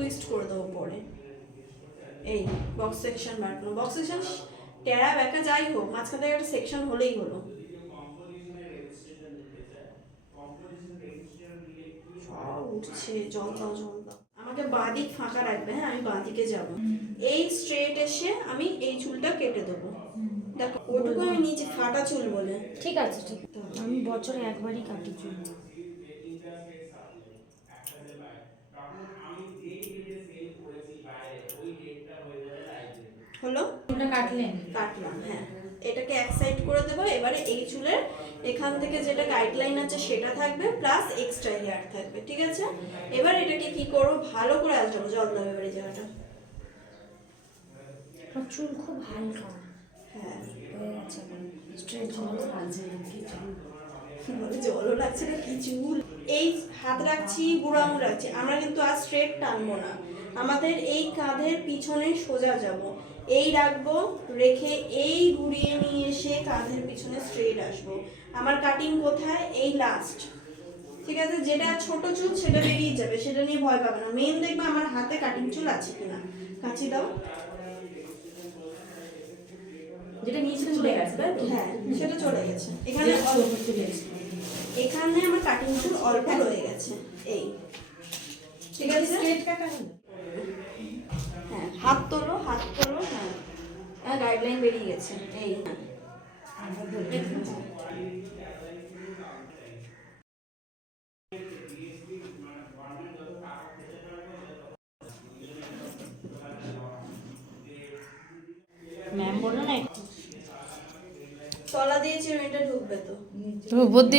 Twist করে দেবো পরে। এই বক্স সেকশন বার করবো, বক্স সেকশন টেরা ব্যাকা যাই হোক, মাঝখান থেকে একটা সেকশন হলেই হলো। সব উঠছে, জল দাও জল দাও। আমাকে বাঁদিক ফাঁকা রাখবে, হ্যাঁ আমি বাঁদিকে যাব। এই স্ট্রেট এসে আমি এই চুলটা কেটে দেবো। দেখো ওটুকু আমি নিচে ফাটা চুল বলে। ঠিক আছে ঠিক আছে, আমি বছরে একবারই কাটি চুল। হলো, চুলটা কাটলেন? কাটলাম, হ্যাঁ। এটাকে এক সাইড করে দেবো। এবারে এই চুলের এখান থেকে যেটা গাইডলাইন আছে সেটা থাকবে, প্লাস এক্সট্রা হেয়ার থাকবে, ঠিক আছে। এবার এটাকে কি করবো, ভালো করে আসবো, জল দেবো এবার এই জায়গাটা। চুল খুব হালকা, হ্যাঁ হয়ে গেছে, স্ট্রেচ হয়ে গেছে। জলও লাগছে না কি চুল। এই হাত রাখছি, বুড়ো আঙুল রাখছি, আমরা কিন্তু আর স্ট্রেট টানবো না, আমাদের এই কাঁধের পিছনে সোজা যাব। এই রাখবো, রেখে এই ঘুরিয়ে নিয়ে এসে কাঁধের পিছনে স্ট্রেট আসবো। আমার কাটিং কোথায়, এই লাস্ট, ঠিক আছে। যেটা ছোট চুল সেটা বেরিয়ে যাবে, সেটা নিয়ে ভয় পাবে না। মেন দেখবে আমার হাতে কাটিং চুল আছে কিনা। কাঁচি দাও। যেটা নিচে চলে গেছে, হ্যাঁ সেটা চলে গেছে। এখানে এখানে আমার কাটিং চুল অল্প রয়ে গেছে, এই, ঠিক আছে। স্ট্রেট কাটা হ্যাঁ হাত তোলো, হাত তোলো, হ্যাঁ গাইডলাইন বেরিয়ে গেছে, এই ম্যাম বললো না তলা দিয়ে চিরুনিটা ঢুকবে তো, বুদ্ধি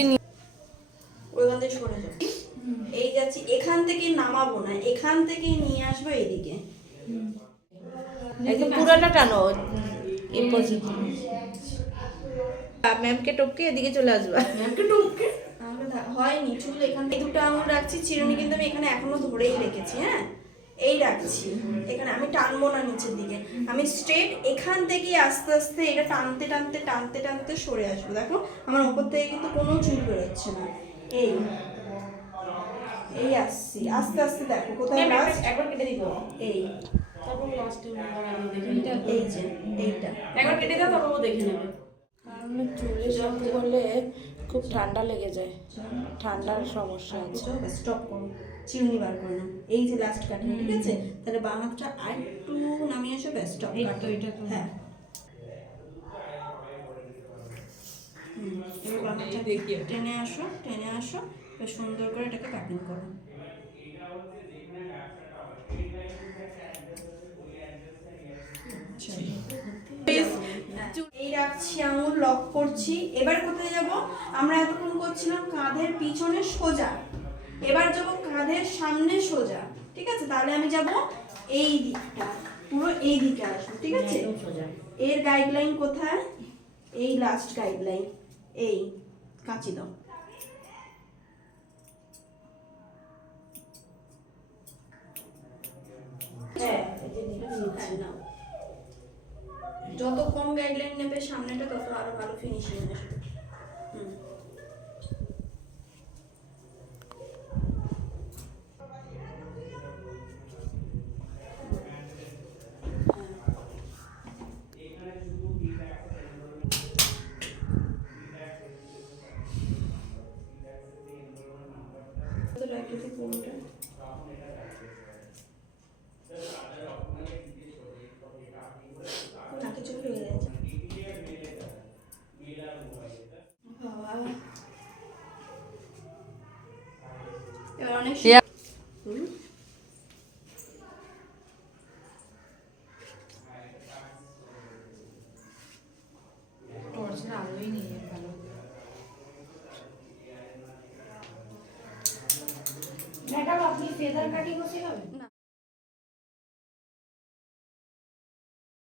ওইখান থেকে সরে যাও। এই যাচ্ছি, এখান থেকে নামাবো না, এখান থেকে নিয়ে আসবো এইদিকে। একদম পুরোটা টানো এই পর্যন্ত। ম্যামকে টপকে এদিকে চলে আসবা। ম্যামকে টপকে হয়নি, চুল এখান থেকে দুটো আঙুল রাখছি, চিরুনি কিন্তু আমি এখানে এখনো ধরেই রেখেছি, হ্যাঁ এই রাখছি এখানে, আমি টানবো না নিচের দিকে, আমি স্ট্রেট এখান থেকে আস্তে আস্তে এটা টানতে টানতে টানতে টানতে সরে আসবো। দেখো আমার উপর থেকে কিন্তু কোনো চুল বেরোচ্ছে না, এই এই আসছি আস্তে আস্তে। দেখো কোথায় লাস্ট, একবার কেটে দিতে এই তারপর লাস্টে দেখে এই যে এইটা একবার কেটে দাও, তারপর ও দেখে নেবে। কারণ চুলে শ্যাম্পু করলে খুব ঠান্ডা লেগে যায়, ঠান্ডার সমস্যা আছে। স্টপ করো, চিরুনি বার করে নাও। এই যে লাস্ট কাটিং, ঠিক আছে। তাহলে বাঁ হাতটা আর একটু নামিয়ে এসো, ব্যাস স্টপ কাটো। হ্যাঁ এবার বাঁ হাতটা টেনে আসো, টেনে আসো, এবার সুন্দর করে এটাকে কাটিং করো। এই রাখছি, আঙুল লক করছি। এবার কোথায় যাব, আমরা এতক্ষণ করছিলাম কাঁধের পিছনে সোজা, এবার যাব কাঁধের সামনে সোজা, ঠিক আছে। তাহলে আমি যাব এই দিকটা, পুরো এই দিকে আসবো, ঠিক আছে। এর গাইডলাইন কোথায়, এই লাস্ট গাইডলাইন, এই কাঁচি দাও। হ্যাঁ নাও, যত কম গাইডলাইন নেবে সামনেটা তত আরো ভালো ফিনিশিং আসবে। নাকে চলে গেছে বাবা, এবার অনেক টর্চের আলোই নেই ভালো। ম্যাডাম আপনি ফেদার কাটিং ও শেখাবেন?